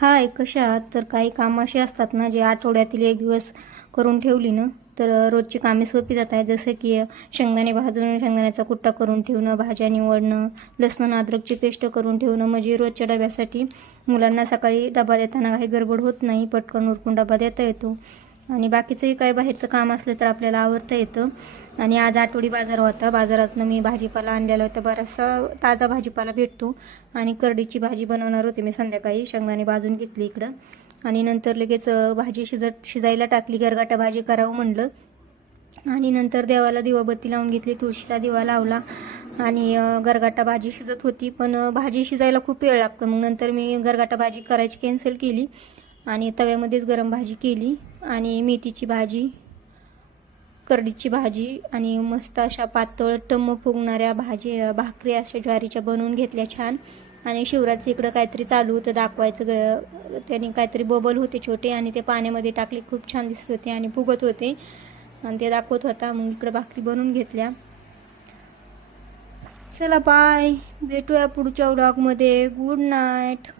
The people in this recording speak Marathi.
हाय कशा आहात? तर काही कामं अशी असतात ना जे आठवड्यातील एक दिवस करून ठेवली ना तर रोजची कामे सोपी जात आहेत. जसं की शेंगदाणे भाजून शेंगदाण्याचा कुट्टा करून ठेवणं भाज्या निवडणं लसण अद्रकची पेस्ट करून ठेवणं. म्हणजे रोजच्या डब्यासाठी मुलांना सकाळी डबा देताना काही गडबड होत नाही पटकन उरकून डबा देता येतो. आणि बाकीचंही काही बाहेरचं काम असलं तर आपल्याला आवडता येतं. आणि आज आठवडी बाजार होता. बाजारातनं मी भाजीपाला आणलेला होता. बराचसा ताजा भाजीपाला भेटतो. आणि करडीची भाजी बनवणार होती मी संध्याकाळी. शेंगदाणे भाजून घेतली इकडं. आणि नंतर लगेच भाजी शिजत शिजायला टाकली. गरगाटा भाजी करावं म्हणलं. आणि नंतर देवाला दिवाबत्ती लावून घेतली. तुळशीला दिवा लावला. आणि गरगाटा भाजी शिजत होती. पण भाजी शिजायला खूप वेळ लागतो. मग नंतर मी गरगाटा भाजी करायची कॅन्सल केली. आणि तव्यामध्येच गरम भाजी केली आणि मेथीची भाजी करडीची भाजी आणि मस्त अशा पातळ टम्म फुगणाऱ्या भाजी भाकरी अशा ज्वारीच्या बनवून घेतल्या छान. आणि शिवराचं इकडं काहीतरी चालू होतं दाखवायचं ग त्यांनी काहीतरी बबल होते छोटे आणि ते पाण्यामध्ये टाकले खूप छान दिसत होते आणि फुगत होते. आणि ते दाखवत होता मग इकडं भाकरी बनवून घेतल्या. चला बाय भेटूया पुढच्या व्लॉगमध्ये गुड नाईट